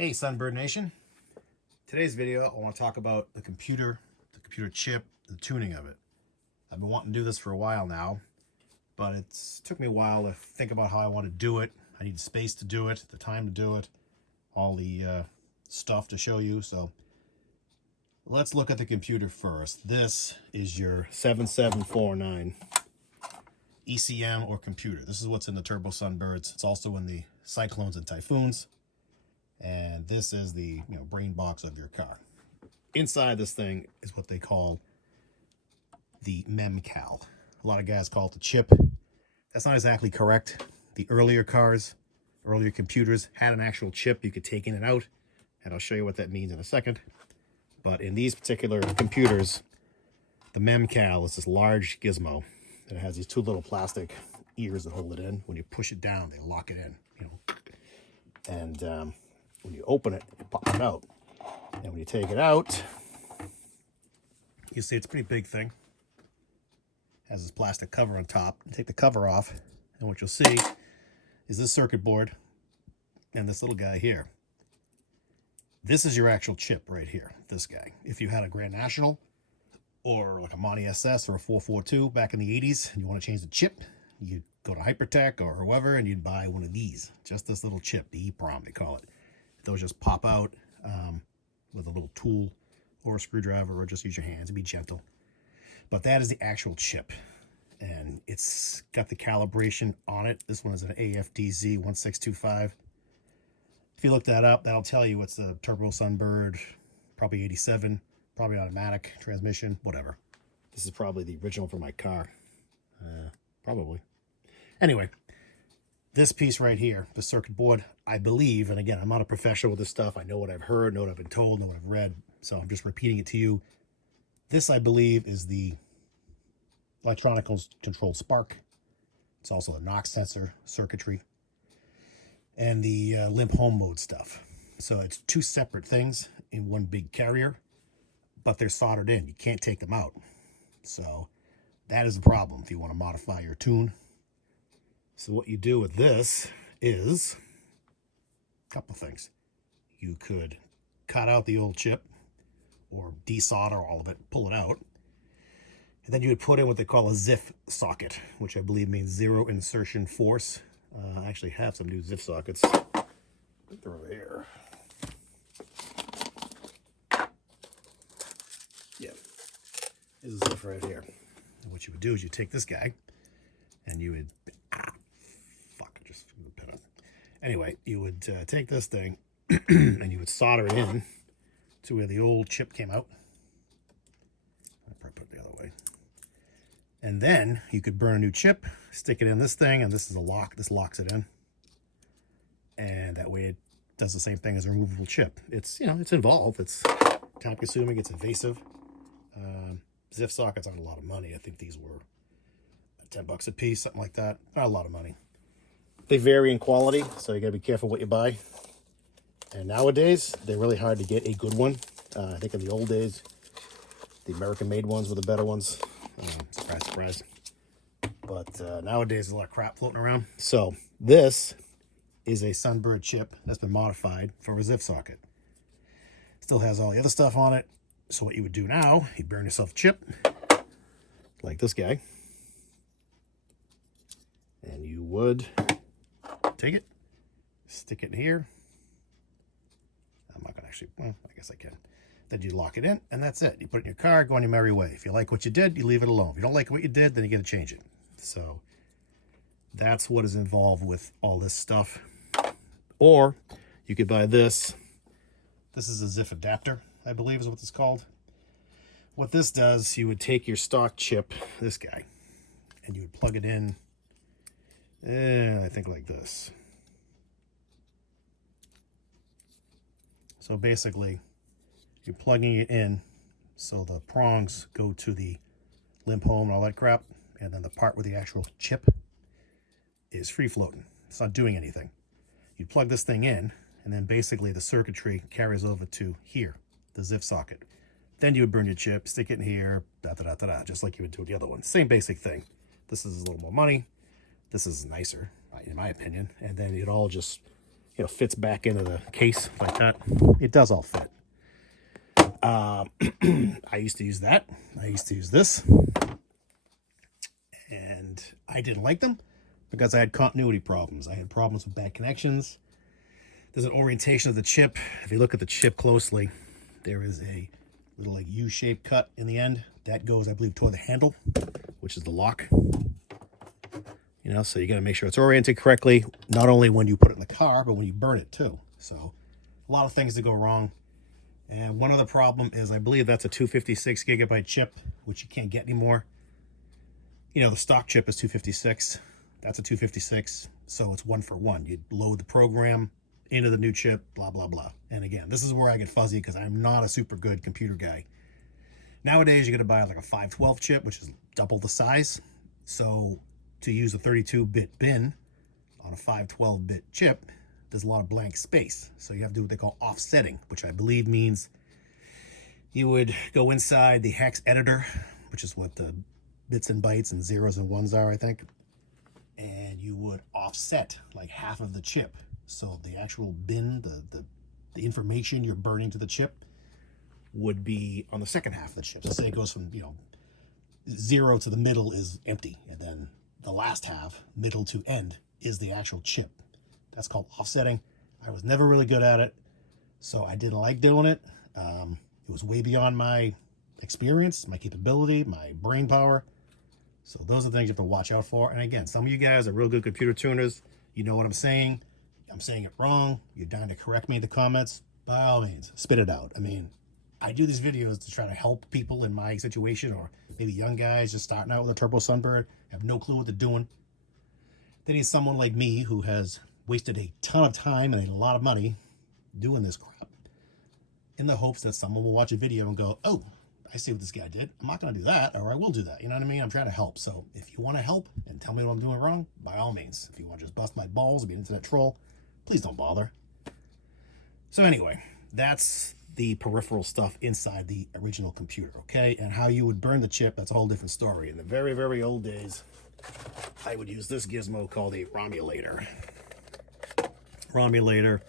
Hey Sunbird Nation. Today's video I want to talk about the computer chip, the tuning of it. I've been wanting to do this for a while now, but it's took me a while to think about how I want to do it. I need space to do it, the time to do it, all the stuff to show you. So let's look at the computer first. This is your 7749 ECM or computer. This is what's in the Turbo Sunbirds. It's also in the Cyclones and Typhoons. And this is the brain box of your car. Inside this thing is what they call the memcal. A lot of guys call it the chip. That's not exactly correct. The earlier cars, earlier computers had an actual chip you could take in and out, and I'll show you what that means in a second. But in these particular computers, the memcal is this large gizmo, and it has these two little plastic ears that hold it in. When you push it down, they lock it in. And when you open it, you pop it out. And when you take it out, you see it's a pretty big thing. It has this plastic cover on top. You take the cover off, and what you'll see is this circuit board and this little guy here. This is your actual chip right here, this guy. If you had a Grand National or like a Monty SS or a 442 back in the 80s, and you want to change the chip, you go to Hypertech or whoever, and you'd buy one of these. Just this little chip, the EEPROM, they call it. Those just pop out with a little tool or a screwdriver, or just use your hands and be gentle. But that is the actual chip, and it's got the calibration on it. This one is an AFDZ 1625. If you look that up, that'll tell you it's the Turbo Sunbird, probably 87, probably automatic transmission, whatever. This is probably the original for my car, probably. Anyway, this piece right here, the circuit board, I believe, and again, I'm not a professional with this stuff. I know what I've heard, know what I've been told, know what I've read, so I'm just repeating it to you. This, I believe, is the electronically controlled spark. It's also the knox sensor circuitry and the limp home mode stuff. So it's two separate things in one big carrier, but they're soldered in. You can't take them out. So that is the problem if you want to modify your tune. So what you do with this is a couple of things. You could cut out the old chip or desolder all of it, pull it out. And then you would put in what they call a ZIF socket, which I believe means zero insertion force. I actually have some new ZIF sockets. I think they're over here. Yeah, this is ZIF right here. And what you would do is you take this guy and you would... Anyway, you would take this thing and you would solder it in to where the old chip came out. I'll probably put it the other way. And then you could burn a new chip, stick it in this thing, and this is a lock. This locks it in. And that way it does the same thing as a removable chip. It's, it's involved. It's time consuming. It's invasive. ZIF sockets aren't a lot of money. I think these were $10 a piece, something like that. Not a lot of money. They vary in quality, so you gotta be careful what you buy. And nowadays, they're really hard to get a good one. I think in the old days, the American-made ones were the better ones. Surprise, surprise. But nowadays, there's a lot of crap floating around. So this is a Sunbird chip that's been modified for a ZIF socket. Still has all the other stuff on it. So what you would do now, you burn yourself a chip, like this guy. And you would... take it, stick it in here. I'm not gonna actually, well, I guess I can. Then you lock it in, and that's it. You put it in your car, go on your merry way. If you like what you did, you leave it alone. If you don't like what you did, then you gotta change it. So that's what is involved with all this stuff. Or you could buy this. This is a ZIF adapter, I believe is what it's called. What this does, you would take your stock chip, this guy, and you would plug it in. I think like this. So basically, you're plugging it in so the prongs go to the limp home and all that crap, and then the part with the actual chip is free floating. It's not doing anything. You plug this thing in, and then basically the circuitry carries over to here, the ZIF socket. Then you would burn your chip, stick it in here, just like you would do with the other one. Same basic thing. This is a little more money. This is nicer, in my opinion. And then it all just, you know, fits back into the case like that. It does all fit. I used to use that. I used to use this. And I didn't like them because I had continuity problems. I had problems with bad connections. There's an orientation of the chip. If you look at the chip closely, there is a little like U-shaped cut in the end. That goes, I believe, toward the handle, which is the lock. You know, so you got to make sure it's oriented correctly, not only when you put it in the car, but when you burn it too. So a lot of things that go wrong. And one other problem is I believe that's a 256 gigabyte chip, which you can't get anymore. You know, the stock chip is 256. That's a 256. So it's 1-for-1. You load the program into the new chip, blah, blah, blah. And again, this is where I get fuzzy because I'm not a super good computer guy. Nowadays, you're going to buy like a 512 chip, which is double the size. So to use a 32-bit bin on a 512-bit chip, there's a lot of blank space. So you have to do what they call offsetting, which I believe means you would go inside the hex editor, which is what the bits and bytes and zeros and ones are, I think. And you would offset like half of the chip. So the actual bin, the information you're burning to the chip would be on the second half of the chip. So say it goes from, you know, 0 to the middle is empty. And then the last half, middle to end, is the actual chip. That's called offsetting. I was never really good at it, so I didn't like doing it. It was way beyond my experience, my capability, my brain power. So those are things you have to watch out for. And again, some of you guys are real good computer tuners. You know what I'm saying. I'm saying it wrong. You're down to correct me in the comments. By all means, spit it out. I mean, I do these videos to try to help people in my situation, or maybe young guys just starting out with a Turbo Sunbird, have no clue what they're doing. They need someone like me who has wasted a ton of time and a lot of money doing this crap in the hopes that someone will watch a video and go, oh, I see what this guy did. I'm not going to do that, or I will do that. You know what I mean? I'm trying to help. So if you want to help and tell me what I'm doing wrong, by all means. If you want to just bust my balls and be an internet troll, please don't bother. So anyway, that's the peripheral stuff inside the original computer, okay? And how you would burn the chip, that's a whole different story. In the very, very old days, I would use this gizmo called a romulator. Romulator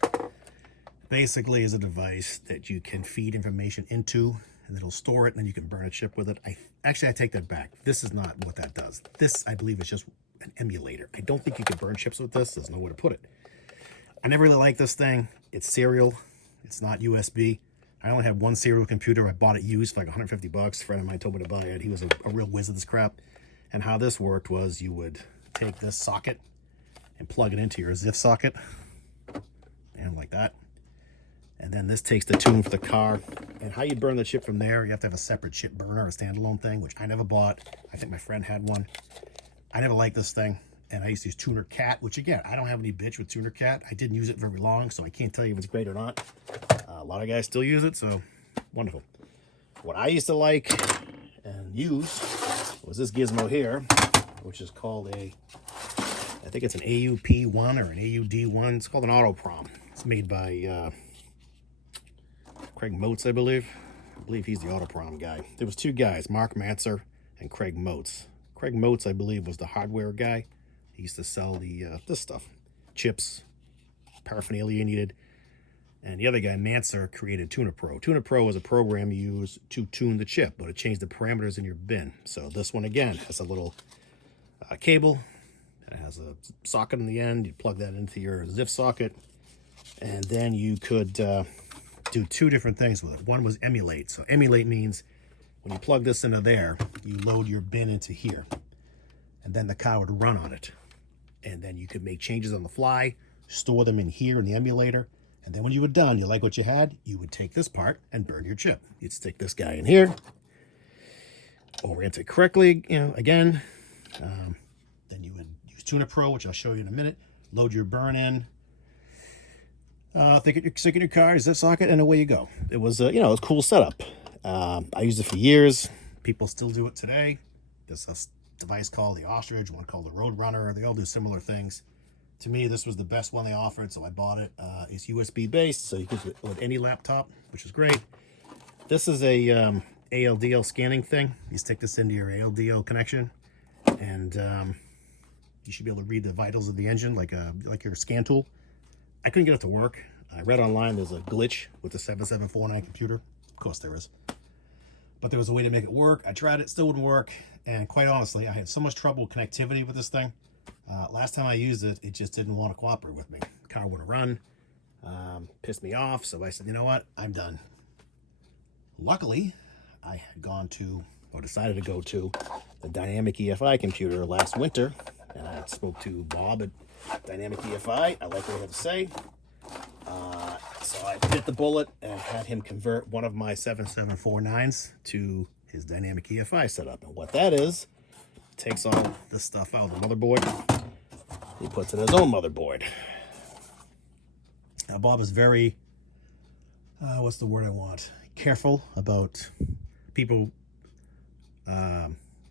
basically is a device that you can feed information into, and it'll store it, and then you can burn a chip with it. I take that back. This is not what that does. This, I believe, is just an emulator. I don't think you can burn chips with this. There's no way to put it. I never really liked this thing. It's serial. It's not USB. I only had one serial computer. I bought it used for like 150 bucks. A friend of mine told me to buy it. He was a real whiz of this crap. And how this worked was you would take this socket and plug it into your ZIF socket. And like that. And then this takes the tune for the car. And how you burn the chip from there, you have to have a separate chip burner, a standalone thing, which I never bought. I think my friend had one. I never liked this thing. And I used to use Tunercat, which again, I don't have any bitch with Tunercat. I didn't use it very long, so I can't tell you if it's great or not. A lot of guys still use it, so wonderful. What I used to like and use was this gizmo here, which is called I think it's an AUP1 or an AUD1. It's called an Autoprom. It's made by Craig Motes, I believe. I believe he's the Autoprom guy. There was two guys, Mark Manser and Craig Motes. Craig Motes, I believe, was the hardware guy. He used to sell the this stuff, chips, paraphernalia you needed. And the other guy, Manser, created Tunerpro. Tunerpro is a program you use to tune the chip, but it changed the parameters in your bin. So this one, again, has a little cable. It has a socket in the end. You plug that into your ZIF socket. And then you could do two different things with it. One was emulate. So emulate means when you plug this into there, you load your bin into here. And then the car would run on it. And then you could make changes on the fly, store them in here in the emulator. And then when you were done, you like what you had, you would take this part and burn your chip. You'd stick this guy in here, orient it correctly, you know, again. Then you would use Tunerpro, which I'll show you in a minute. Load your burn in. Stick in your car, ZIF socket, and away you go. It was, you know, it was a cool setup. I used it for years. People still do it today. There's a device called the Ostrich, one called the Roadrunner. They all do similar things. To me, this was the best one they offered, so I bought it. It's USB based, so you can do it with any laptop, which is great. This is a ALDL scanning thing. You stick this into your ALDL connection, and you should be able to read the vitals of the engine like your scan tool. I couldn't get it to work. I read online there's a glitch with the 7749 computer. Of course there is. But there was a way to make it work. I tried it, still wouldn't work. And quite honestly, I had so much trouble with connectivity with this thing. Last time I used it, it just didn't want to cooperate with me. The car wouldn't run. Pissed me off. So I said, you know what? I'm done. Luckily, I had gone to, or decided to go to, the Dynamic EFI computer last winter. And I spoke to Bob at Dynamic EFI. I like what he had to say. So I bit the bullet and had him convert one of my 7749s to his Dynamic EFI setup. And what that is, takes all this stuff out of the motherboard. He puts in his own motherboard. Now, Bob is very, what's the word I want? Careful about people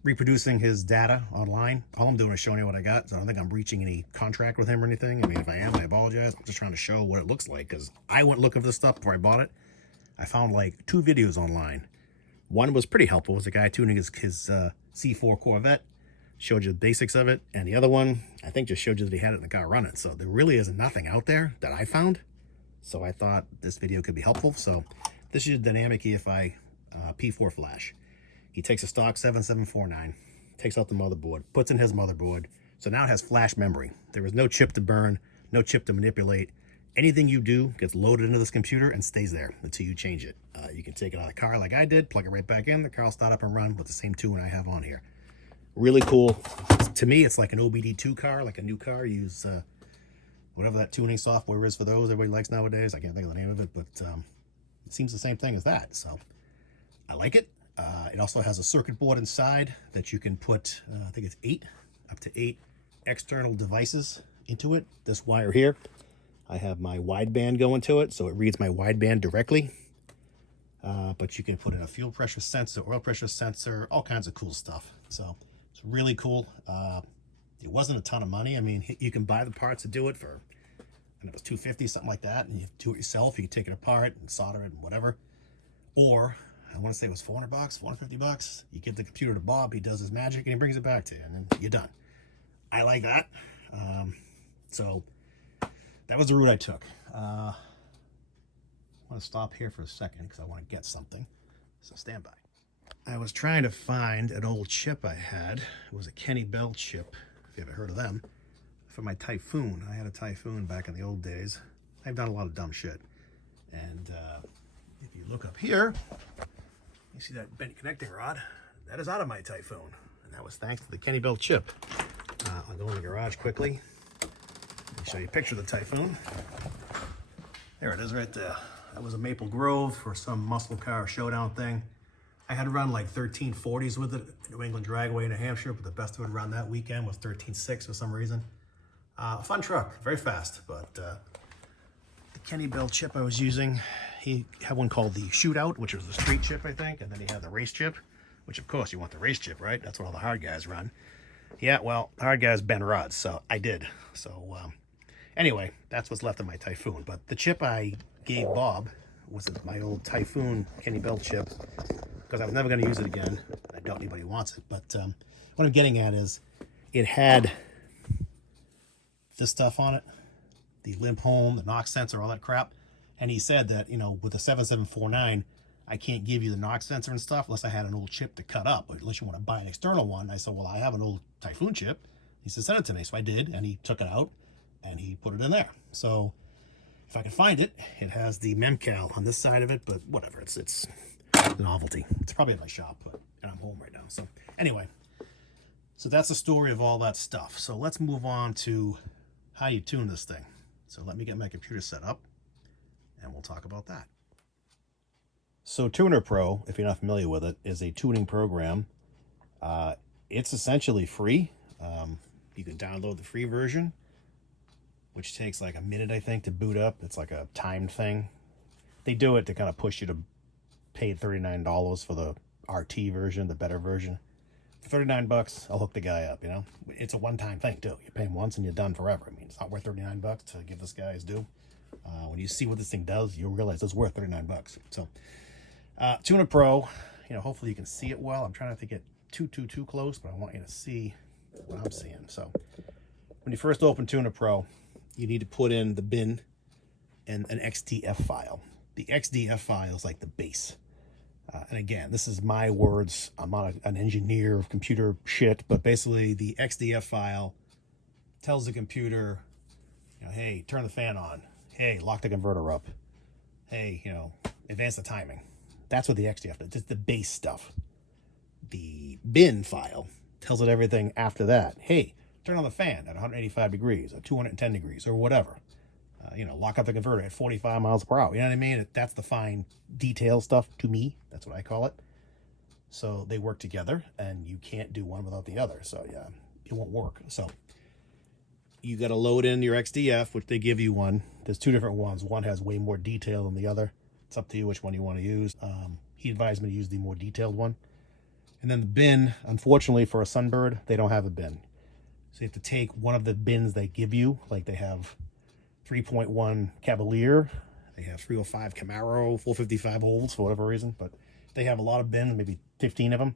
reproducing his data online. All I'm doing is showing you what I got, so I don't think I'm breaching any contract with him or anything. I mean, if I am, I apologize. I'm just trying to show what it looks like, because I went looking for this stuff before I bought it. I found like 2 videos online. One was pretty helpful. It was a guy tuning his C4 Corvette, showed you the basics of it, and the other one, I think, just showed you that he had it in the car running. So there really isn't nothing out there that I found. So I thought this video could be helpful. So this is Dynamic EFI P4 Flash. He takes a stock 7749, takes out the motherboard, puts in his motherboard. So now it has flash memory. There is no chip to burn, no chip to manipulate. Anything you do gets loaded into this computer and stays there until you change it. You can take it out of the car like I did, plug it right back in. The car will start up and run with the same tune I have on here. Really cool. To me, it's like an OBD2 car, like a new car. Use whatever that tuning software is for those everybody likes nowadays. I can't think of the name of it, but it seems the same thing as that. So I like it. It also has a circuit board inside that you can put, I think it's up to 8 external devices into it. This wire here, I have my wideband going to it, so it reads my wideband directly. But you can put in a fuel pressure sensor, oil pressure sensor, all kinds of cool stuff. So it's really cool. It wasn't a ton of money. I mean, you can buy the parts to do it for, I know it was $250, something like that, and you do it yourself. You can take it apart and solder it and whatever. Or I want to say it was $400, $450. You give the computer to Bob, he does his magic, and he brings it back to you, and then you're done. I like that. So that was the route I took. I want to stop here for a second because I want to get something. So stand by. I was trying to find an old chip I had. It was a Kenny Bell chip, if you ever heard of them, for my Typhoon. I had a Typhoon back in the old days. I've done a lot of dumb shit. And if you look up here, you see that bent connecting rod? That is out of my Typhoon. And that was thanks to the Kenny Bell chip. I'll go in the garage quickly. Let me show you a picture of the Typhoon. There it is right there. That was a Maple Grove for some muscle car showdown thing. I had run like 1340s with it, New England Dragway in New Hampshire, but the best I would run that weekend was 13.6 for some reason. Fun truck, very fast, but the Kenny Bell chip I was using, he had one called the Shootout, which was the street chip, I think, and then he had the race chip, which of course you want the race chip, right? That's what all the hard guys run. Yeah, well, hard guys bend rods, so I did. So anyway, that's what's left of my Typhoon. But the chip I gave Bob was my old Typhoon Kenny Bell chip, because I was never going to use it again. I doubt anybody wants it. But what I'm getting at is it had this stuff on it, the limp home, the knock sensor, all that crap. And he said that, you know, with the 7749, I can't give you the knock sensor and stuff unless I had an old chip to cut up, unless you want to buy an external one. I said, well, I have an old Typhoon chip. He said, send it to me. So I did, and he took it out, and he put it in there. So if I can find it, it has the Memcal on this side of it, but whatever, it's a novelty. It's probably at my shop, but I'm home right now. So anyway, so that's the story of all that stuff. So let's move on to how you tune this thing. So let me get my computer set up, and we'll talk about that. So Tunerpro, if you're not familiar with it, is a tuning program. It's essentially free. You can download the free version, which takes like a minute, I think, to boot up. It's like a timed thing. They do it to kind of push you to pay $39 for the RT version, the better version. For $39, I'll hook the guy up, you know? It's a one-time thing, too. You pay him once and you're done forever. I mean, it's not worth $39 to give this guy his due. When you see what this thing does, you'll realize it's worth $39. So, Tunerpro, you know, hopefully you can see it well. I'm trying not to get too close, but I want you to see what I'm seeing. So, when you first open Tunerpro, you need to put in the bin and an XDF file. The XDF file is like the base. And again, this is my words. I'm not an engineer of computer shit, but basically the XDF file tells the computer, you know, hey, turn the fan on. Hey, lock the converter up. Hey, you know, advance the timing. That's what the XDF does. It's the base stuff. The bin file tells it everything after that. Hey, turn on the fan at 185 degrees or 210 degrees or whatever. You know, lock up the converter at 45 miles per hour. You know what I mean? That's the fine detail stuff to me. That's what I call it. So they work together, and you can't do one without the other. So yeah, it won't work. So you got to load in your XDF, which they give you one. There's two different ones. One has way more detail than the other. It's up to you which one you want to use. He advised me to use the more detailed one. And then the bin, unfortunately for a Sunbird, they don't have a bin. So you have to take one of the bins they give you. Like they have 3.1 Cavalier, they have 305 Camaro, 455 holes for whatever reason, but they have a lot of bins, maybe 15 of them.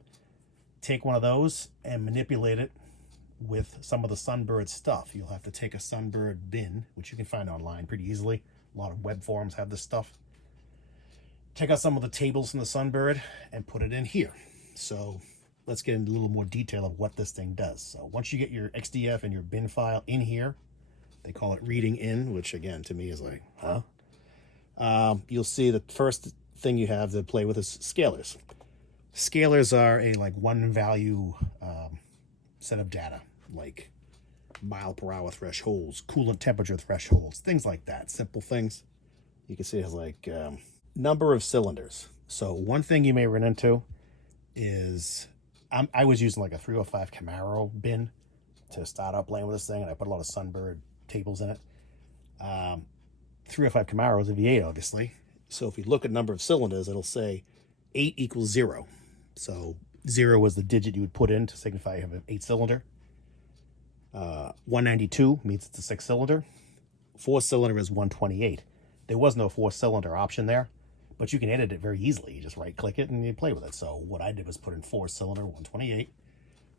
Take one of those and manipulate it with some of the Sunbird stuff. You'll have to take a Sunbird bin, which you can find online pretty easily. A lot of web forums have this stuff. Take out some of the tables from the Sunbird and put it in here. So let's get into a little more detail of what this thing does. So once you get your XDF and your bin file in here, they call it reading in, which again to me is like, huh? You'll see the first thing you have to play with is scalers. Scalers are a like one value set of data, like mile per hour thresholds, coolant temperature thresholds, things like that. Simple things. You can see it has like number of cylinders. So one thing you may run into is I was using like a 305 Camaro bin to start out playing with this thing, and I put a lot of Sunbird tables in it. 305 Camaro is a V8, obviously. So if you look at number of cylinders, it'll say 8 equals 0. So 0 was the digit you would put in to signify you have an 8-cylinder. 192 means it's a 6-cylinder. 4-cylinder is 128. There was no 4-cylinder option there, but you can edit it very easily. You just right-click it and you play with it. So what I did was put in 4-cylinder, 128.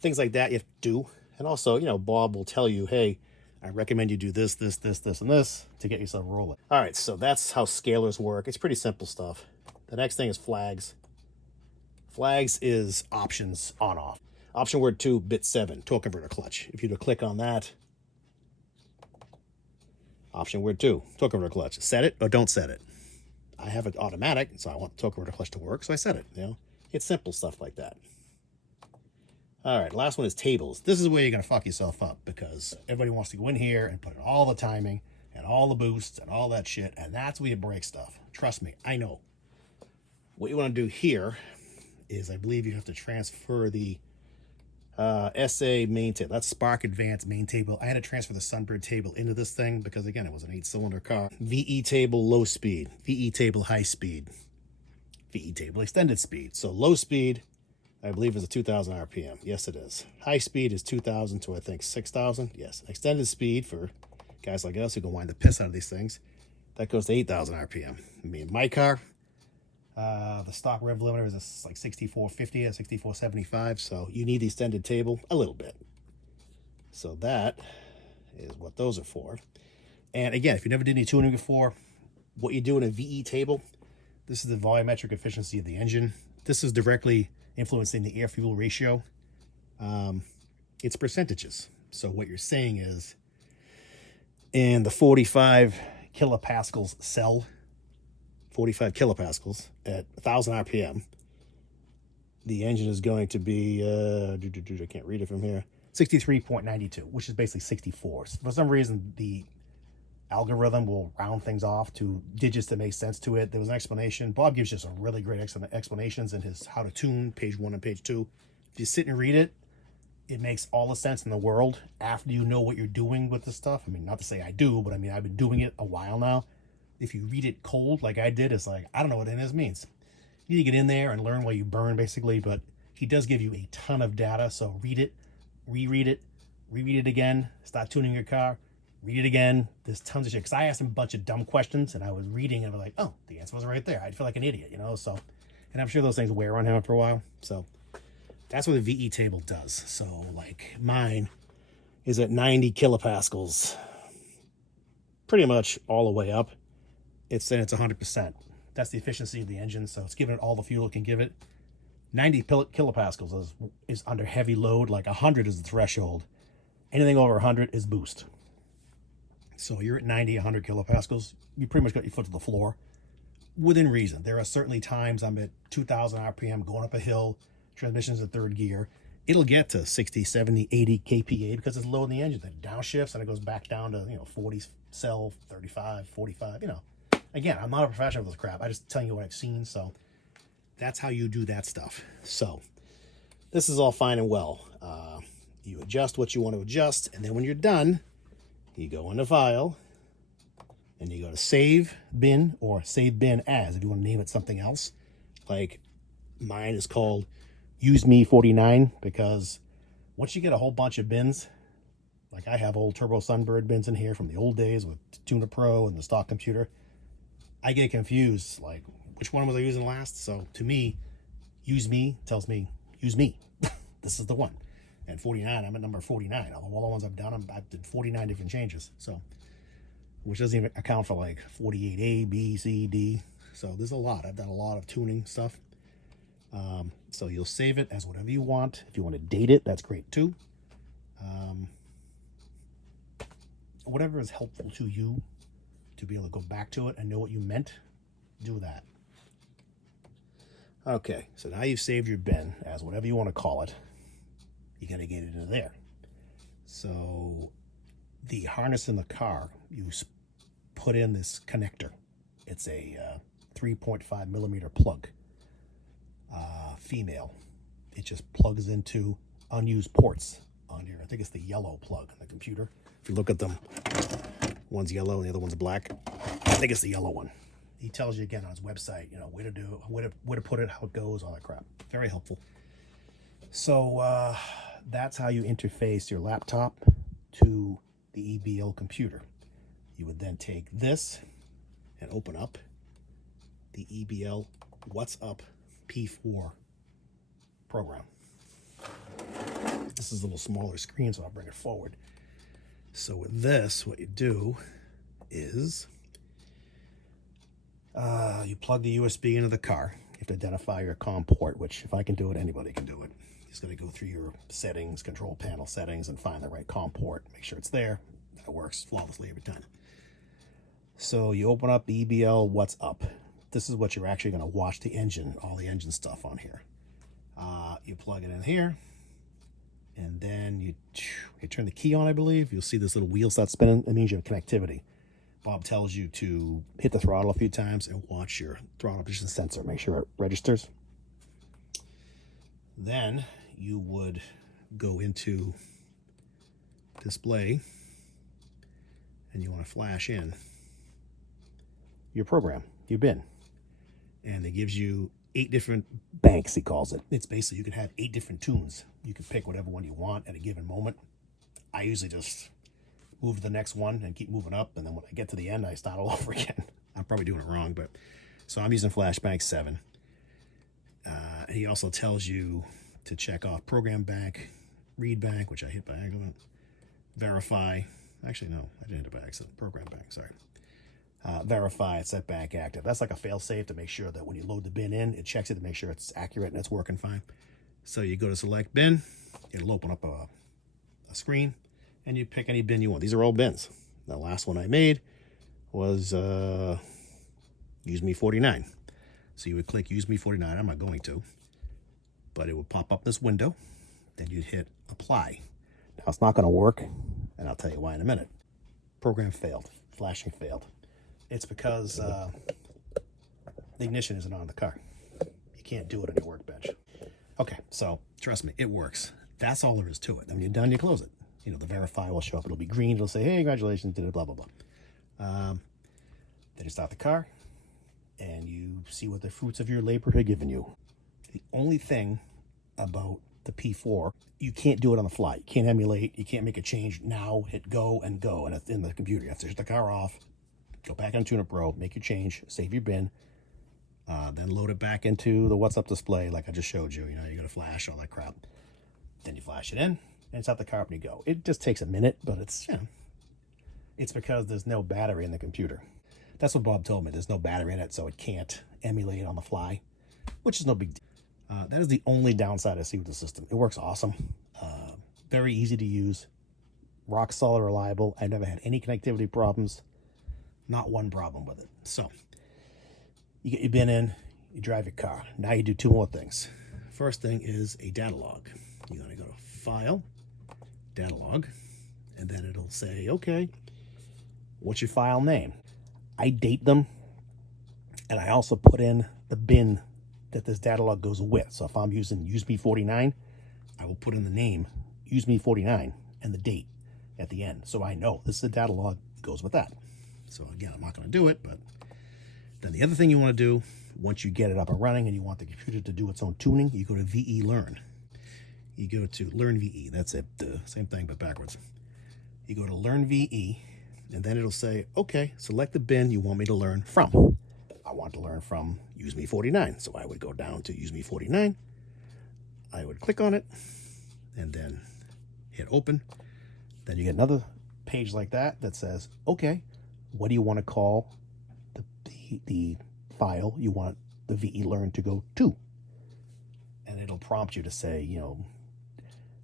Things like that you have to do. And also, you know, Bob will tell you, hey, I recommend you do this, this, this, this, and this to get yourself rolling. All right, so that's how scalers work. It's pretty simple stuff. The next thing is flags. Flags is options on off. Option word 2, bit 7, torque converter clutch. If you were to click on that, option word 2, torque converter clutch. Set it or don't set it. I have it automatic, so I want the torque converter clutch to work, so I set it. You know, it's simple stuff like that. All right, last one is tables. This is where you're going to fuck yourself up because everybody wants to go in here and put in all the timing and all the boosts and all that shit, and that's where you break stuff. Trust me, I know. What you want to do here is I believe you have to transfer the SA main table. That's Spark Advanced main table. I had to transfer the Sunbird table into this thing because, again, it was an 8-cylinder car. VE table low speed, VE table high speed, VE table extended speed. So low speed, I believe, is a 2,000 RPM. Yes, it is. High speed is 2,000 to, I think, 6,000. Yes. Extended speed for guys like us who can wind the piss out of these things, that goes to 8,000 RPM. I mean, my car, the stock rev limiter is like 6450 or 6475. So you need the extended table a little bit. So that is what those are for. And again, if you never did any tuning before, what you do in a VE table, this is the volumetric efficiency of the engine. This is directly influencing the air-fuel ratio. It's percentages. So what you're saying is, in the 45 kilopascals cell, 45 kilopascals at 1,000 RPM, the engine is going to be, I can't read it from here, 63.92, which is basically 64. For some reason, the algorithm will round things off to digits that make sense to it. There was an explanation. Bob gives you some really great explanations in his How to Tune, page 1 and page 2. If you sit and read it, it makes all the sense in the world after you know what you're doing with this stuff. I mean, not to say I do, but I mean, I've been doing it a while now. If you read it cold like I did, it's like, I don't know what any of this means. You need to get in there and learn while you burn, basically, but he does give you a ton of data. So read it, reread it again, start tuning your car, read it again. There's tons of shit. Because I asked him a bunch of dumb questions, and I was reading, and I was like, oh, the answer was right there. I'd feel like an idiot, you know? So, and I'm sure those things wear on him for a while. So that's what the VE table does. So, like, mine is at 90 kilopascals, pretty much all the way up. it's saying it's 100%. That's the efficiency of the engine, so it's giving it all the fuel it can give it. 90 kilopascals is under heavy load. Like 100 is the threshold. Anything over 100 is boost. So you're at 90, 100 kilopascals. You pretty much got your foot to the floor within reason. There are certainly times I'm at 2,000 RPM going up a hill, transmission's in third gear. It'll get to 60, 70, 80 kPa because it's low in the engine. Then downshifts and it goes back down to, 40 cell, 35, 45, Again, I'm not a professional with this crap. I just telling you what I've seen. So that's how you do that stuff. So this is all fine and well. You adjust what you want to adjust. And then when you're done, you go into File and you go to Save Bin or Save Bin As if you want to name it something else. Like mine is called Use Me 49 because once you get a whole bunch of bins, like I have old Turbo Sunbird bins in here from the old days with Tunerpro and the stock computer, I get confused, like which one was I using last? So to me, Use Me tells me, use me. This is the one. And 49, I'm at number 49. All the ones I've done, I did 49 different changes. So, which doesn't even account for like 48A, B, C, D. So there's a lot. I've done a lot of tuning stuff. So you'll save it as whatever you want. If you want to date it, that's great too. Whatever is helpful to you to be able to go back to it and know what you meant, do that. Okay, so now you've saved your bin as whatever you want to call it. You got to get it into there. So the harness in the car, you put in this connector. It's a 3.5 millimeter plug. Female. It just plugs into unused ports on here. I think it's the yellow plug on the computer. If you look at them, one's yellow and the other one's black. I think it's the yellow one. He tells you again on his website, where to do it, where to put it, how it goes, all that crap. Very helpful. So that's how you interface your laptop to the EBL computer. You would then take this and open up the EBL What's Up P4 program. This is a little smaller screen, so I'll bring it forward. So with this, what you do is you plug the USB into the car. You have to identify your COM port, which if I can do it, anybody can do it. Just going to go through your settings, control panel settings, and find the right COM port. Make sure it's there. That works flawlessly every time. So you open up the EBL What's Up. This is what you're actually going to watch the engine, all the engine stuff on here. You plug it in here, and then you turn the key on, I believe. You'll see this little wheel start spinning. It means you have connectivity. Bob tells you to hit the throttle a few times and watch your throttle position sensor. Make sure it registers. Then you would go into display, and you want to flash in your program, your bin. And it gives you 8 different banks, he calls it. It's basically, you can have 8 different tunes. You can pick whatever one you want at a given moment. I usually just move to the next one and keep moving up, and then when I get to the end, I start all over again. I'm probably doing it wrong, but so I'm using Flashbank 7. He also tells you to check off program bank, read bank, which I hit by accident, verify. Actually, no, I didn't hit it by accident. Program bank, sorry. Verify, set bank active. That's like a fail-safe to make sure that when you load the bin in, it checks it to make sure it's accurate and it's working fine. So you go to select bin, it'll open up a screen, and you pick any bin you want. These are all bins. The last one I made was Use Me 49. So you would click Use Me 49. I'm not going to, but it would pop up this window. Then you'd hit Apply. Now it's not going to work, and I'll tell you why in a minute. Program failed. Flashing failed. It's because the ignition isn't on the car. You can't do it on your workbench. Okay, so trust me, it works. That's all there is to it. Then when you're done, you close it. The verify will show up. It'll be green. It'll say, hey, congratulations, did it, blah, blah, blah. Then you start the car, and you see what the fruits of your labor have given you. The only thing about the P4, you can't do it on the fly. You can't emulate. You can't make a change now, hit go, and go, and it's in the computer. You have to shut the car off, go back on Tunerpro, make your change, save your bin, then load it back into the What's Up display like I just showed you. You're going to flash, all that crap. Then you flash it in, and it's out the car and you go. It just takes a minute, but it's, it's because there's no battery in the computer. That's what Bob told me. There's no battery in it, so it can't emulate on the fly, which is no big deal. That is the only downside I see with the system. It works awesome. Very easy to use. Rock solid, reliable. I've never had any connectivity problems. Not one problem with it. So, you get your bin in, you drive your car. Now you do two more things. First thing is a data log. You're going to go to File, Data Log, and then it'll say, okay, what's your file name? I date them, and I also put in the bin that this data log goes with. So if I'm using UseMe49, I will put in the name UseMe49 and the date at the end. So I know this is a data log that goes with that. So again, I'm not going to do it, but then the other thing you want to do, once you get it up and running and you want the computer to do its own tuning, you go to VE Learn. You go to Learn VE. That's it. Same thing, but backwards. You go to Learn VE, and then it'll say, okay, select the bin you want me to learn from. I want to learn from UseMe49. So I would go down to UseMe49. I would click on it and then hit open. Then you get another page like that that says, okay, what do you want to call the file you want the VE Learn to go to? And it'll prompt you to say, you know,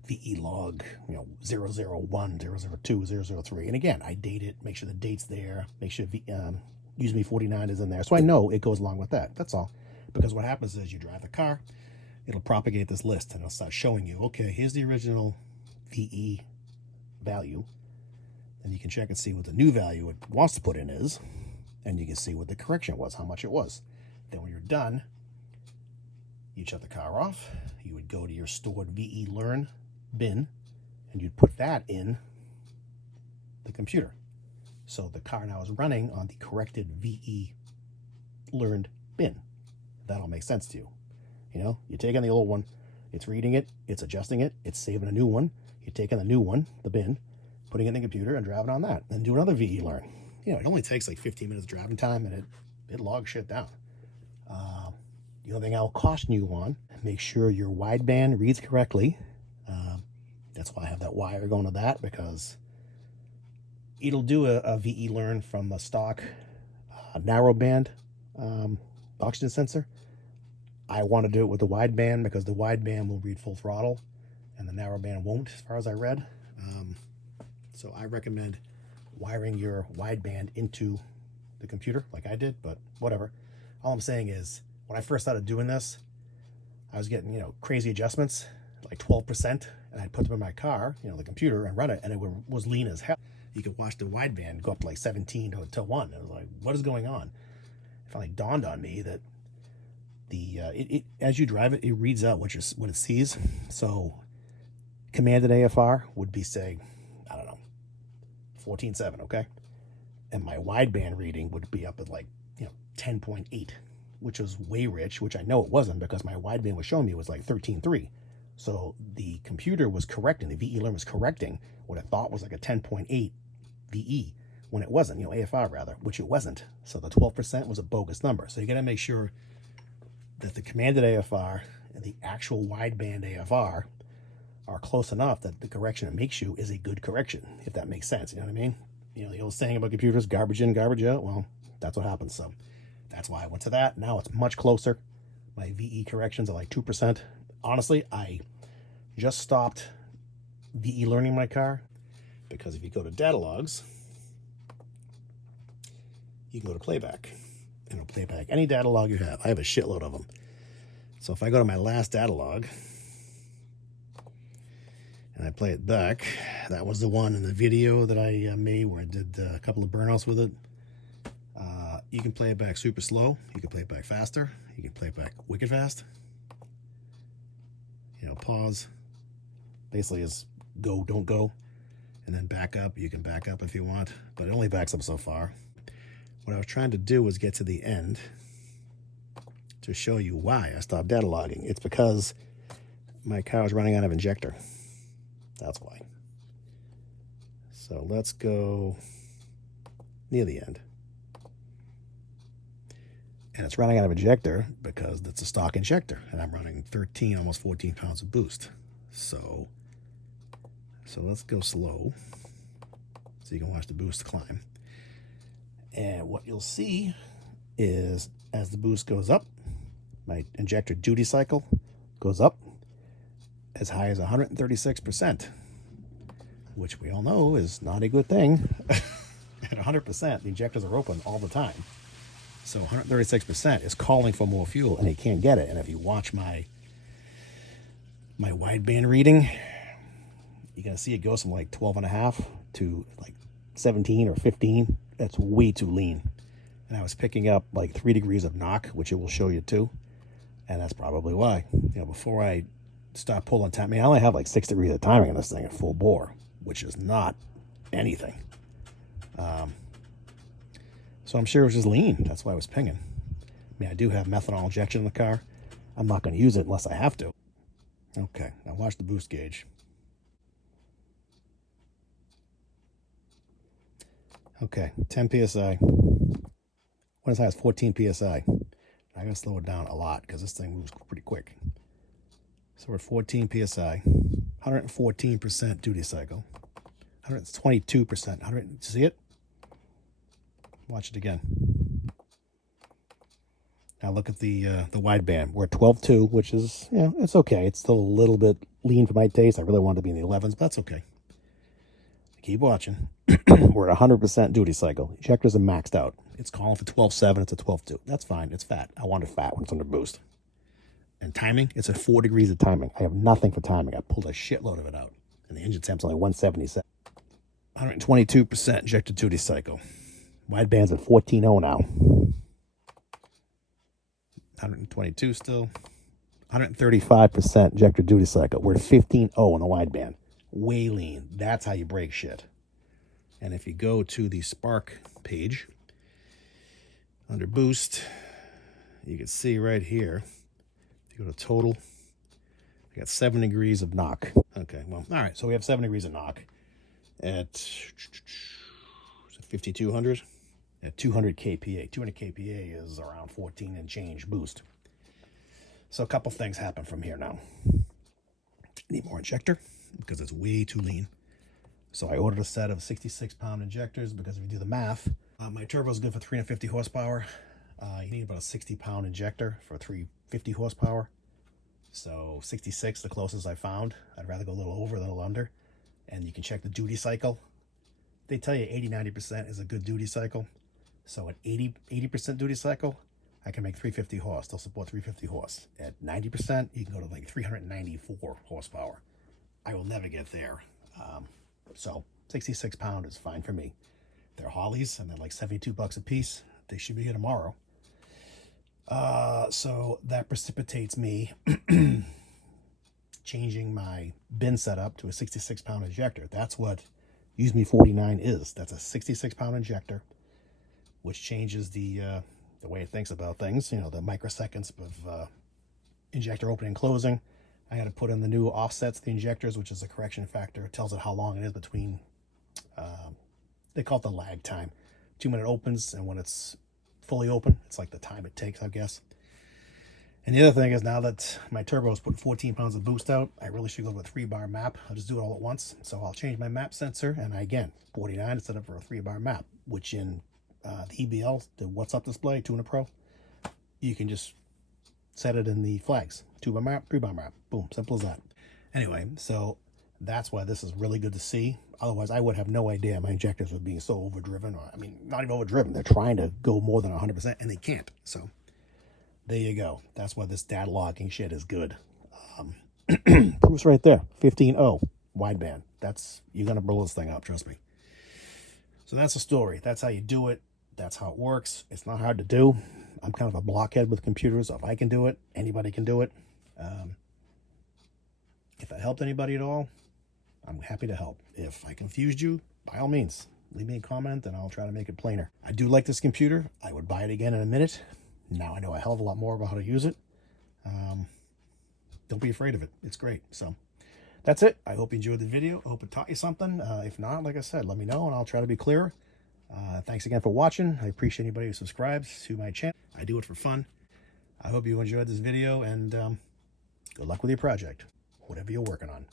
VE log, you know, 001, 002, 003. And again, I date it, make sure the date's there, make sure UseMe49 is in there. So I know it goes along with that. That's all. Because what happens is you drive the car, it'll propagate this list and it'll start showing you, okay, here's the original VE value. And you can check and see what the new value it wants to put in is. And you can see what the correction was, how much it was. Then when you're done, you'd shut the car off. You would go to your stored VE Learn bin, and you'd put that in the computer. So the car now is running on the corrected VE Learned bin. That all makes sense to you. You know, you're taking the old one, it's reading it, it's adjusting it, it's saving a new one. You're taking the new one, the bin, putting it in the computer and driving on that, and do another VE Learn. You know, it only takes like 15 minutes of driving time, and it logs shit down. The only thing I'll caution you on, make sure your wideband reads correctly. That's why I have that wire going to that, because it'll do a VE Learn from a stock narrowband oxygen sensor. I want to do it with the wideband because the wideband will read full throttle and the narrowband won't, as far as I read. So I recommend wiring your wideband into the computer like I did, but whatever. All I'm saying is, when I first started doing this, I was getting, you know, crazy adjustments, like 12%, and I'd put them in my car, you know, the computer, and run it, and it was lean as hell. You could watch the wideband go up to like 17 to 1. I was like, what is going on? It finally dawned on me that the as you drive it, it reads out what it sees. So commanded AFR would be, say, I don't know, 14.7, okay? And my wideband reading would be up at like, you know, 10.8, which was way rich, which I know it wasn't because my wideband was showing me was like 13.3. So the computer was correcting, the VE Learn was correcting what it thought was like a 10.8 VE when it wasn't, you know, AFR rather, which it wasn't. So the 12% was a bogus number. So you got to make sure that the commanded AFR and the actual wideband AFR are close enough that the correction it makes you is a good correction, if that makes sense. You know what I mean? You know, the old saying about computers, garbage in, garbage out. Well, that's what happens. So that's why I went to that. Now it's much closer. My VE corrections are like 2%. Honestly, I just stopped VE learning my car because if you go to data logs, you can go to playback and it'll play back any data log you have. I have a shitload of them. So if I go to my last data log and I play it back, that was the one in the video that I made where I did a couple of burnouts with it. You can play it back super slow. You can play it back faster. You can play it back wicked fast. You know, pause. Basically is go, don't go. And then back up. You can back up if you want, but it only backs up so far. What I was trying to do was get to the end to show you why I stopped data logging. It's because my car was running out of injector. That's why. So let's go near the end. And it's running out of injector because it's a stock injector. And I'm running 13, almost 14 pounds of boost. So let's go slow so you can watch the boost climb. And what you'll see is as the boost goes up, my injector duty cycle goes up as high as 136%, which we all know is not a good thing. At 100%, the injectors are open all the time. So 136% is calling for more fuel, and it can't get it. And if you watch my wideband reading, you're going to see it goes from like 12.5 to like 17 or 15. That's way too lean. And I was picking up like 3 degrees of knock, which it will show you too. And that's probably why. You know, before I start pulling time, I mean, I only have like 6 degrees of timing on this thing at full bore, which is not anything. So I'm sure it was just lean. That's why I was pinging. I mean, I do have methanol injection in the car. I'm not going to use it unless I have to. Okay, now watch the boost gauge. Okay, 10 PSI. Went as high as 14 PSI. I gotta slow it down a lot because this thing moves pretty quick. So we're at 14 PSI, 114% duty cycle, 122%. See it? Watch it again. Now look at the wideband. We're at 12.2, which is, you know, it's okay. It's still a little bit lean for my taste. I really wanted to be in the 11s, but that's okay. Keep watching. We're at 100% duty cycle. Injectors are maxed out. It's calling for 12.7. It's a 12.2. That's fine. It's fat. I want it fat when it's under boost. And timing, it's at 4 degrees of timing. I have nothing for timing. I pulled a shitload of it out. And the engine temp's only 177. 122% injector duty cycle. Wideband's at 14.0 now. 122 still. 135% injector duty cycle. We're at 15.0 on the wideband. Way lean. That's how you break shit. And if you go to the Spark page, under boost, you can see right here, if you go to total, I got 7 degrees of knock. Okay, well, all right, so we have 7 degrees of knock at 5,200 at 200 kPa. 200 kPa is around 14 and change boost. So a couple things happen from here now. Need more injector because it's way too lean. So I ordered a set of 66-pound injectors because if you do the math, my turbo is good for 350 horsepower. You need about a 60-pound injector for 350 horsepower. So 66, the closest I found. I'd rather go a little over than a little under. And you can check the duty cycle. They tell you 80-90% is a good duty cycle. So at 80% duty cycle, I can make 350 horse. They'll support 350 horse. At 90%, you can go to like 394 horsepower. I will never get there. So 66 pound is fine for me. They're Hollies and they're like $72 a piece. They should be here tomorrow. So that precipitates me changing my bin setup to a 66-pound injector. That's what Use Me 49 is. That's a 66-pound injector, which changes the way it thinks about things. You know, the microseconds of injector opening and closing. I had to put in the new offsets of the injectors, which is a correction factor. It tells it how long it is between, they call it the lag time. 2 minute opens, and when it's fully open, it's like the time it takes, I guess. And the other thing is, now that my turbo is putting 14 pounds of boost out, I really should go with a 3-bar map. I'll just do it all at once. So I'll change my map sensor, and again, 49 instead of for a 3-bar map, which in the EBL, the What's Up display, Tunerpro, you can just set it in the flags. 2-bar map, 3-bar map. Boom, simple as that. Anyway, so that's why this is really good to see. Otherwise, I would have no idea my injectors were being so overdriven. Or, I mean, not even overdriven. They're trying to go more than 100%, and they can't. So there you go. That's why this data logging shit is good. Proof's right there. 15.0 wideband. That's, you're gonna blow this thing up, trust me. So that's the story. That's how you do it. That's how it works. It's not hard to do. I'm kind of a blockhead with computers. So if I can do it, anybody can do it. If that helped anybody at all, I'm happy to help. If I confused you, by all means, leave me a comment and I'll try to make it plainer. I do like this computer. I would buy it again in a minute. Now I know a hell of a lot more about how to use it. Don't be afraid of it. It's great. So that's it. I hope you enjoyed the video. I hope it taught you something. If not, like I said, let me know and I'll try to be clearer. Thanks again for watching. I appreciate anybody who subscribes to my channel. I do it for fun. I hope you enjoyed this video, and good luck with your project, whatever you're working on.